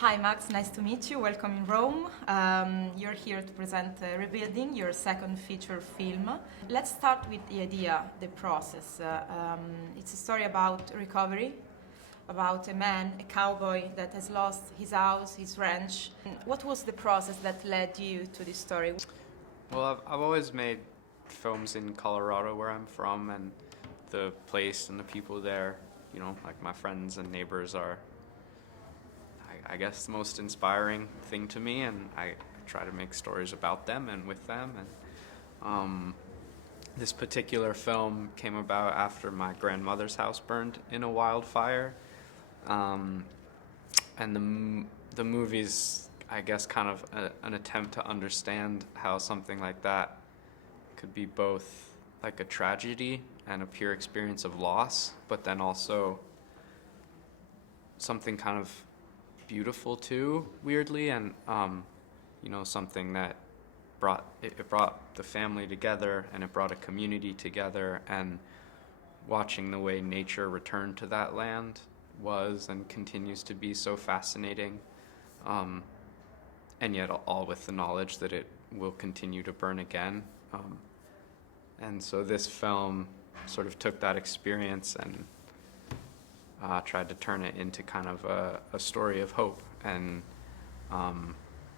Hi Max, nice to meet you. Welcome in Rome. You're here to present Rebuilding, your second feature film. Let's start with the idea, the process. It's a story about recovery, about a man, a cowboy that has lost his house, his ranch. What was the process that led you to this story? Well, I've always made films in Colorado, where I'm from, and the place and the people there, like my friends and neighbors are, I guess, the most inspiring thing to me, and I try to make stories about them and with them. And this particular film came about after my grandmother's house burned in a wildfire, and the movie's, I guess, kind of an attempt to understand how something like that could be both like a tragedy and a pure experience of loss, but then also something kind of beautiful too, weirdly, and something that brought the family together, and it brought a community together, and watching the way nature returned to that land was and continues to be so fascinating, and yet all with the knowledge that it will continue to burn again. And so this film sort of took that experience and tried to turn it into kind of a story of hope, and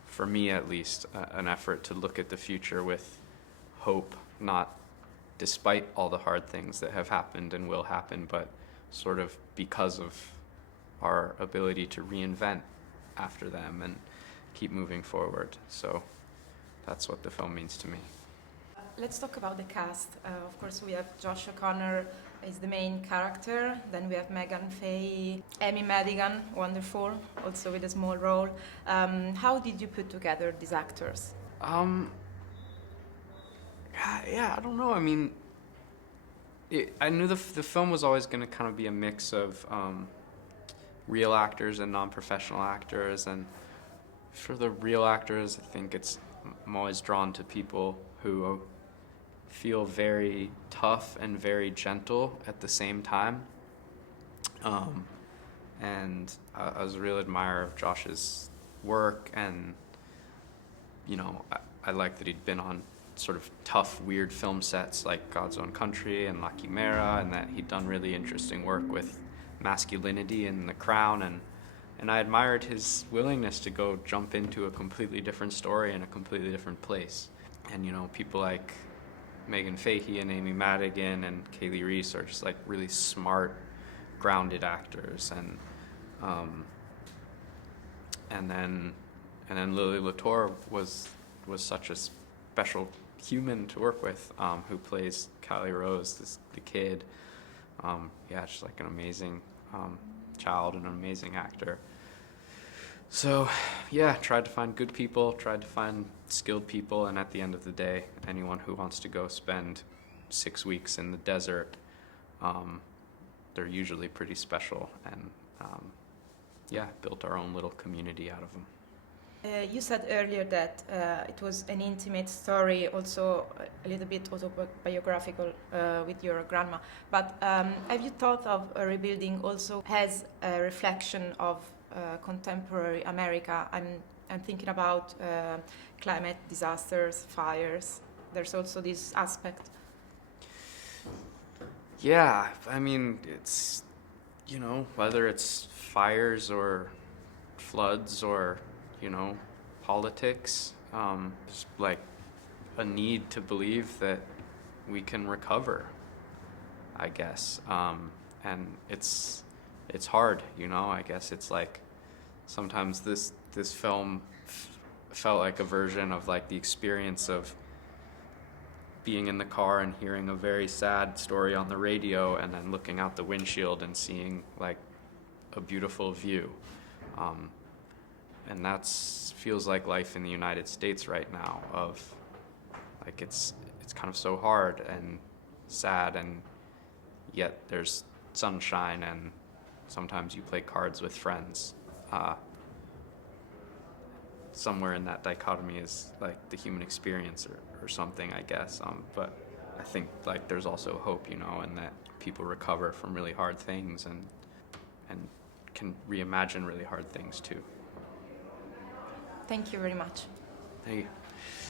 for me at least, an effort to look at the future with hope, not despite all the hard things that have happened and will happen, but sort of because of our ability to reinvent after them and keep moving forward. So that's what the film means to me. Let's talk about the cast. Of course, we have Josh O'Connor is the main character. Then we have Megan Faye, Amy Madigan, wonderful, also with a small role. How did you put together these actors? Yeah, I don't know. I mean, I knew the film was always going to kind of be a mix of real actors and non-professional actors. And for the real actors, I think I'm always drawn to people who feel very tough and very gentle at the same time. And I was a real admirer of Josh's work, and I like that he'd been on sort of tough, weird film sets like God's Own Country and La Chimera, and that he'd done really interesting work with masculinity in The Crown, and I admired his willingness to go jump into a completely different story in a completely different place. And people like Megan Fahey and Amy Madigan and Callie Rose are just like really smart, grounded actors, and then Lily Latour was such a special human to work with, who plays Callie Rose, the kid. She's like an amazing child and an amazing actor. So, tried to find good people, tried to find skilled people, and at the end of the day, anyone who wants to go spend 6 weeks in the desert, they're usually pretty special, and built our own little community out of them. You said earlier that it was an intimate story, also a little bit autobiographical with your grandma. But have you thought of Rebuilding also as a reflection of contemporary America? I'm thinking about climate disasters, fires. There's also this aspect. Yeah, I mean, it's, whether it's fires or floods or, politics, just like a need to believe that we can recover, I guess. And it's hard, I guess it's like sometimes this film felt like a version of like the experience of being in the car and hearing a very sad story on the radio, and then looking out the windshield and seeing like a beautiful view. And that's feels like life in the United States right now, of like it's kind of so hard and sad, and yet there's sunshine, and sometimes you play cards with friends. Somewhere in that dichotomy is like the human experience or something, I guess. But I think like there's also hope, and that people recover from really hard things and can reimagine really hard things too. Thank you very much. Thank you.